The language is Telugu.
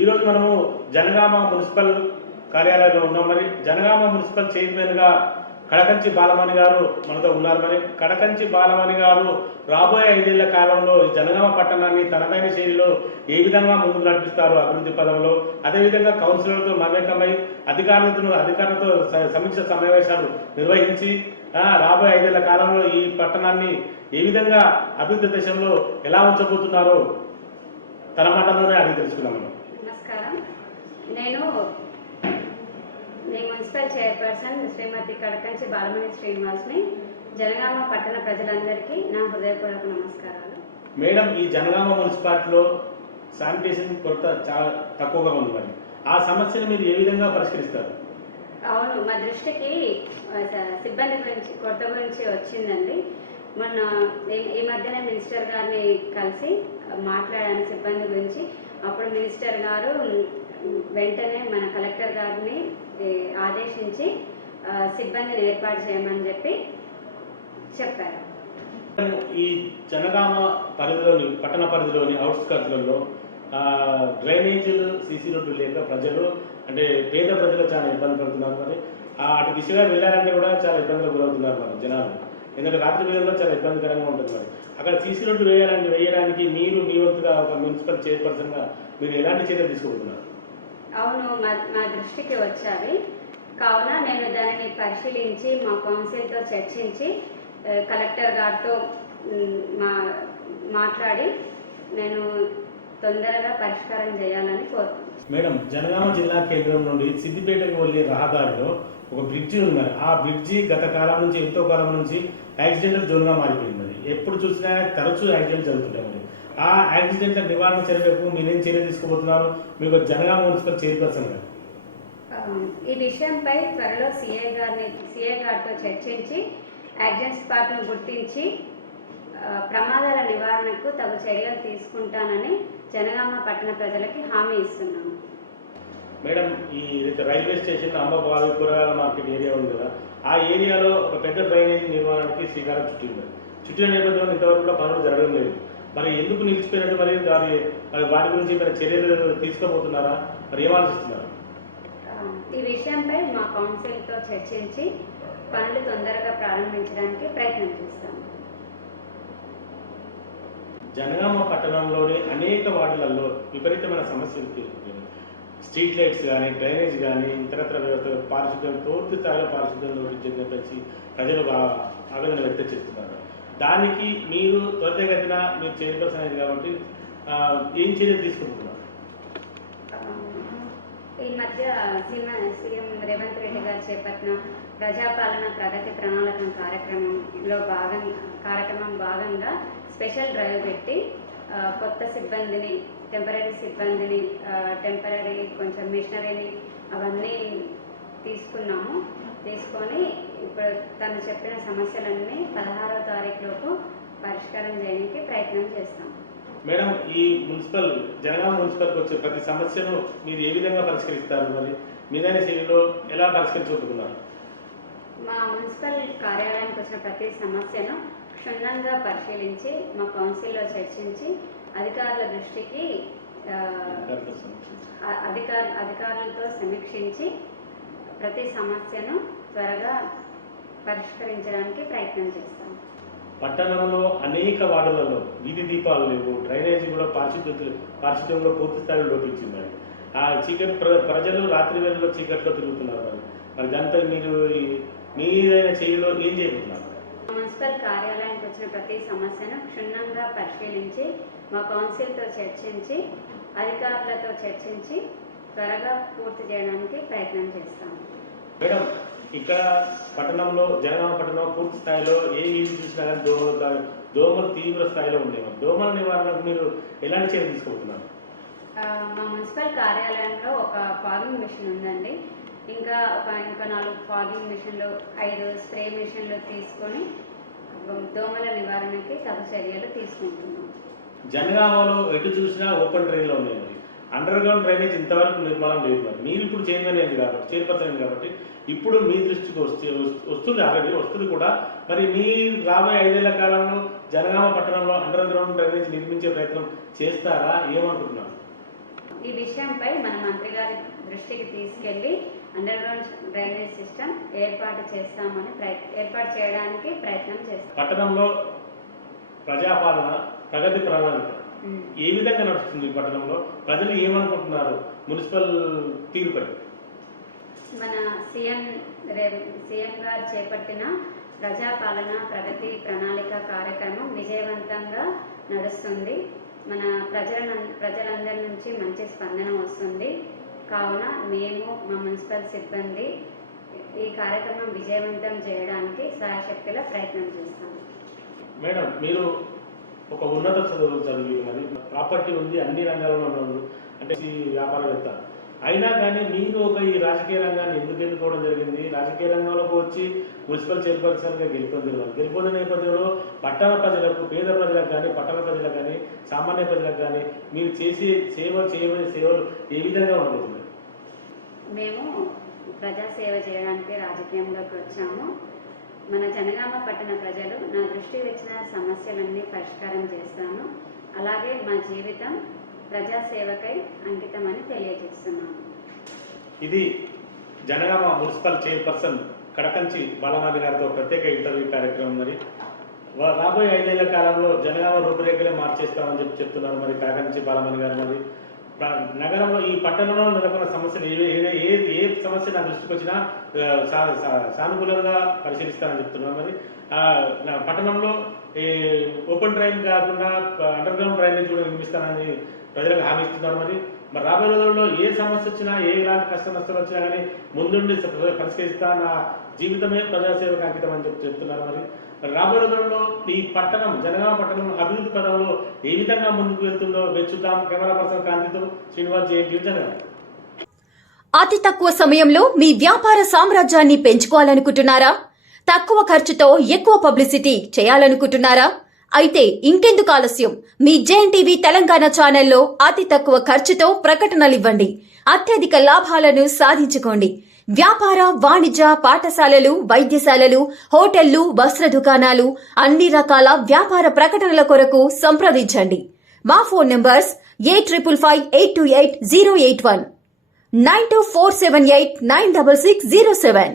ఈరోజు మనము జనగామ మున్సిపల్ కార్యాలయంలో ఉన్నాం. మరి జనగామ మున్సిపల్ చైర్మన్గా కడకంచి బాలమణి గారు మనతో ఉన్నారు. మరి కడకంచి బాలమణి గారు రాబోయే 5 ఏళ్ల కాలంలో జనగామ పట్టణాన్ని తనదైన శైలిలో ఏ విధంగా ముందుకు నడిపిస్తారు అభివృద్ధి పదంలో, అదేవిధంగా కౌన్సిలర్లతో మమేకమై అధికారులతో సమీక్ష సమావేశాలు నిర్వహించి రాబోయే 5 ఏళ్ల కాలంలో ఈ పట్టణాన్ని ఏ విధంగా అభివృద్ధి దశలో ఎలా ఉంచబోతున్నారో తన మాటల్లోనే అడిగి తెలుసుకున్నాం. నమస్కారం. నేను మున్సిపల్ చైర్పర్సన్ శ్రీమతి కడకంచి బాలమణి శ్రీనివాస్ని. జనగామ పట్టణ ప్రజలందరికీ నా హృదయపూర్వక నమస్కారాలు. మేడం, ఈ జనగామ మున్సిపాలిటీలో శానిటేషన్ కొరత చాలా తక్కువగా ఉంది. మరి ఆ సమస్యను మీరు ఏ విధంగా పరిష్కరిస్తారు? అవును, మా దృష్టికి సిబ్బంది కొరత గురించి వచ్చిందండి. మొన్న ఈ మధ్యన మినిస్టర్ గారిని కలిసి మాట్లాడాను సిబ్బంది గురించి. అప్పుడు మినిస్టర్ గారు వెంటనే మన కలెక్టర్ గారిని ఆదేశించి సిబ్బందిని ఏర్పాటు చేయమని చెప్పారు. ఈ జనగామ పరిధిలోని పట్టణ పరిధిలోని అవుట్స్కర్ట్లలో డ్రైనేజీలు సీసీ రోడ్లు లేక ప్రజలు అంటే పేద ప్రజలు చాలా ఇబ్బంది పడుతున్నారు. మరి అటు దిశగా వెళ్ళాలంటే కూడా చాలా ఇబ్బందులు గురవుతున్నారు మరి జనాలు. ఎందుకంటే రాత్రి వేళల్లో చాలా ఇబ్బందికరంగా ఉంటుంది. మరి అక్కడ సీసీ రోడ్లు వేయడానికి మీరు మీ వంతుగా ఒక మున్సిపల్ చైర్పర్సన్గా మీరు ఎలాంటి చర్యలు తీసుకుంటున్నారు? అవును, మా దృష్టికి వచ్చావి. కావున నేను దానిని పరిశీలించి మా కౌన్సిల్తో చర్చించి కలెక్టర్ గారితో మాట్లాడి నేను తొందరగా పరిష్కారం చేయాలని కోరుతున్నాను. మేడం, జనగామ జిల్లా కేంద్రం నుండి సిద్దిపేటకు వెళ్ళే రహదారిలో ఒక బ్రిడ్జి ఉంది. ఆ బ్రిడ్జి గత కాలం నుంచి ఎంతో కాలం నుంచి యాక్సిడెంటల్ జోన్గా మారిపోయింది. ఎప్పుడు చూసినా తరచూ యాక్సిడెంట్ జరుగుతుంటాయి. మరి ఆ యాక్సిడెంట్ల నివారణ చర్యలకు మీరేం చర్య తీసుకోబోతున్నారు మీకు జనగామ మున్సిపల్ చైర్పర్సన్ గారు? ఈ విషయంపై త్వరలో సిఐ గారితో చర్చించి యాక్సిడెంట్ స్పాట్ను గుర్తించి ప్రమాదాల నివారణకు తగు చర్యలు తీసుకుంటానని జనగామ పట్టణ ప్రజలకి హామీ ఇస్తున్నాను. మేడం, ఈ రైల్వే స్టేషన్ అమ్మబావి కూరగాయల మార్కెట్ ఏరియా ఉంది కదా, ఆ ఏరియాలో ఒక పెద్ద డ్రైనేజీ నిర్మాణానికి శ్రీకారం చుట్టింది. చుట్టిన నేపథ్యంలో ఇంతవరకు పనులు జరగడం లేదు. మరి ఎందుకు నిలిచిపోయినట్టు? మరి వాటి గురించి మరి చర్యలు తీసుకోబోతున్నారా? మరి ఏం ఆలోచిస్తున్నారు? ఈ విషయంపై మా కౌన్సిల్తో చర్చించి పనులు తొందరగా ప్రారంభించడానికి ప్రయత్నం చేస్తాము. జనగామ పట్టణంలోని అనేక వార్డులలో విపరీతమైన సమస్యలు తీరుతున్నాయి. స్ట్రీట్ లైట్స్ కానీ, డ్రైనేజ్ కానీ, ఇతరత్ర పారిశుద్ధ్యం పూర్తి స్థాయిలో పారిశుద్ధ్యం చెప్పేసి ప్రజలు ఆవేదన వ్యక్తం చేస్తున్నారు. దానికి మీరు త్వరితగతిన మీరు చైర్పర్సన్ అయింది కాబట్టి ఏం చర్యలు తీసుకుంటున్నారు? ఈ మధ్య సీఎం రేవంత్ రెడ్డి గారు చేపట్టిన ప్రజాపాలన ప్రగతి ప్రణాళిక కార్యక్రమం భాగంగా స్పెషల్ డ్రైవ్ పెట్టి కొత్త సిబ్బందిని, టెంపరీ కొంచెం మిషనరీని అవన్నీ తీసుకొని ఇప్పుడు తను చెప్పిన సమస్యలన్నీ 16వ తారీఖులోపు పరిష్కారం చేయడానికి ప్రయత్నం చేస్తాం. మేడం, ఈ జనగామ మున్సిపల్కి వచ్చే ప్రతి సమస్యను మీరు ఏ విధంగా పరిష్కరిస్తారు? మరి మీదైన శైలిలో ఎలా పరిష్కరించుకుంటున్నారు? మా మున్సిపల్ కార్యాలయానికి వచ్చిన ప్రతి సమస్యను క్షుణ్ణంగా పరిశీలించి మా కౌన్సిల్లో చర్చించి అధికారుల దృష్టికి అధికారులతో సమీక్షించి ప్రతి సమస్యను త్వరగా పరిష్కరించడానికి ప్రయత్నం చేస్తాం. పట్టణంలో అనేక వార్డులలో వీధి దీపాలు లేవు, డ్రైనేజీ కూడా పారిశుద్ధ్యంలో పూర్తి స్థాయిలో లోపించింది. ఆ చీకటి ప్రజలు రాత్రి వేళల్లో చీకట్లో తిరుగుతున్నారు. మరి దాంతో మీరు మీదైన చర్యలో ఏం చేయబోతున్నారు? మున్సిపల్ కార్యాలయానికి వచ్చిన ప్రతి సమస్యను క్షుణ్ణంగా పరిశీలించి మా కౌన్సిల్తో చర్చించి అధికారులతో చర్చించి త్వరగా పూర్తి చేయడానికి ప్రయత్నం చేస్తాము. మేడం, ఇక్కడ పట్టణంలో జనగామ పట్టణంలో పూర్తి స్థాయిలో ఏ వీధి చూసినా కానీ దోమలు తీవ్ర స్థాయిలో ఉండేవి. దోమల నివారణకు మీరు ఎలాంటి చర్యలు తీసుకుంటున్నారు? మా మున్సిపల్ కార్యాలయంలో ఒక ఫాగింగ్ మిషన్ ఉందండి. ఇంకా 4 ఫాగింగ్ మిషన్లు, 5 స్ప్రే మిషన్లు తీసుకొని దోమల నివారణకి తగు చర్యలు తీసుకుంటున్నాం. జనగామలో ఎటు చూసినా ఓపెన్ డ్రైన్లో ఉన్నాయి. అండర్ గ్రౌండ్ డ్రైనేజ్ ఇంతవరకు నిర్మాణం లేదు. మరి మీరు ఇప్పుడు చైర్పర్సన్ అయింది కాబట్టి ఇప్పుడు మీ దృష్టికి వస్తుంది, ఆల్రెడీ వస్తుంది కూడా. మరి మీ రాబోయే 5 ఏళ్ల కాలంలో జనగామ పట్టణంలో అండర్ గ్రౌండ్ డ్రైనేజ్ నిర్మించే ప్రయత్నం చేస్తారా? ఏమనుకుంటున్నారు? ఈ విషయంపై మన మంత్రి గారి దృష్టికి తీసుకెళ్లి అండర్ గ్రౌండ్ డ్రైనేజ్ సిస్టమ్ ఏర్పాటు చేయడానికి ప్రయత్నం చేస్తాం. పట్టణంలో ప్రజాపాలన ప్రగతి ప్రణాళిక ఏ విధంగా నడుస్తుంది? ఈ పట్టణంలో ప్రజలు ఏమనుకుంటున్నారు మున్సిపల్ తీరుపై? మన సీఎం గారు చేపట్టిన ప్రజాపాలన ప్రగతి ప్రణాళిక కార్యక్రమం విజయవంతంగా నడుస్తుంది. మన ప్రజలందరి నుంచి మంచి స్పందన వస్తుంది. కావున మేము మా మున్సిపల్ సిబ్బంది ఈ కార్యక్రమం విజయవంతం చేయడానికి సాయశక్తిలో ప్రయత్నం చేస్తాము. మేడం, మీరు ఒక ఉన్నత చదువులు చదివి మరి ప్రాపర్టీ ఉంది, అన్ని రంగాల్లో ఉన్నారు, అంటే ఈ వ్యాపారవేత్త అయినా కానీ మీరు ఒక ఈ రాజకీయ రంగాన్ని ఎందుకు ఎన్నుకోవడం జరిగింది? రాజకీయ రంగంలోకి వచ్చి మున్సిపల్ చైర్పర్సన్గా గెలుపొందిన నేపథ్యంలో పట్టణ ప్రజలకు, పేద ప్రజలకు కానీ, పట్టణ ప్రజలకు కానీ, సామాన్య ప్రజలకు కానీ మీరు చేసే సేవలు ఏ విధంగా ఉండబోతున్నాయి? మేము ప్రజాసేవ చేయడానికి రాజకీయంలోకి వచ్చాము. మన జనగామ పట్టణ ప్రజలు నా దృష్టికి వచ్చిన సమస్యలన్నీ పరిష్కారం చేస్తాను. అలాగే మా జీవితం ప్రజాసేవకై అంకితమని తెలియజేస్తున్నాను. ఇది జనగామ మున్సిపల్ చైర్పర్సన్ కడకంచి బాలమాని గారితో ప్రత్యేక ఇంటర్వ్యూ కార్యక్రమం. మరి రాబోయే 5 ఏళ్ల కాలంలో జనగామ రూపురేఖలే మార్చేస్తామని చెప్తున్నారు మరి కడకంచి బాలమాని గారు. మరి నగరంలో ఈ పట్టణంలో నెలకొన్న సమస్యలు ఏ సమస్య నా దృష్టికి వచ్చినా సానుకూలంగా పరిశీలిస్తానని చెప్తున్నారు. మరి పట్టణంలో ఓపెన్ డ్రైన్ కాకుండా అండర్ గ్రౌండ్ డ్రైనేజ్ కూడా నిర్మిస్తానని ప్రజలకు హామీ ఇస్తున్నారు. మరి రాబోయే రోజుల్లో ఏ సమస్య వచ్చినా, ఏ ఇలాంటి కష్ట నష్టాలు వచ్చినా కానీ ముందుండి పరిష్కరిస్తా, నా జీవితమే ప్రజాసేవకు అంకితం అని చెప్తున్నారు. మరి రాబోయే రోజుల్లో ఈ పట్టణం, జనగామ పట్టణం అభివృద్ధి పదంలో ఏ విధంగా ముందుకు వెళ్తుందో వెచ్చుతాం. కెమెరా పర్సన్ కాంతితో శ్రీనివాస్, జేఎన్టీవీ జనగామ. అతి తక్కువ సమయంలో మీ వ్యాపార సామ్రాజ్యాన్ని పెంచుకోవాలనుకుంటున్నారా? తక్కువ ఖర్చుతో ఎక్కువ పబ్లిసిటీ చేయాలనుకుంటున్నారా? అయితే ఇంకెందుకు ఆలస్యం? మీ జేఎన్టీవీ తెలంగాణ ఛానల్లో అతి తక్కువ ఖర్చుతో ప్రకటనలివ్వండి. అత్యధిక లాభాలను సాధించుకోండి. వ్యాపార, వాణిజ్య, పాఠశాలలు, వైద్యశాలలు, హోటళ్లు, వస్త్ర దుకాణాలు, అన్ని రకాల వ్యాపార ప్రకటనల కొరకు సంప్రదించండి. మా ఫోన్ నంబర్స్ 8558288081, 9247896607.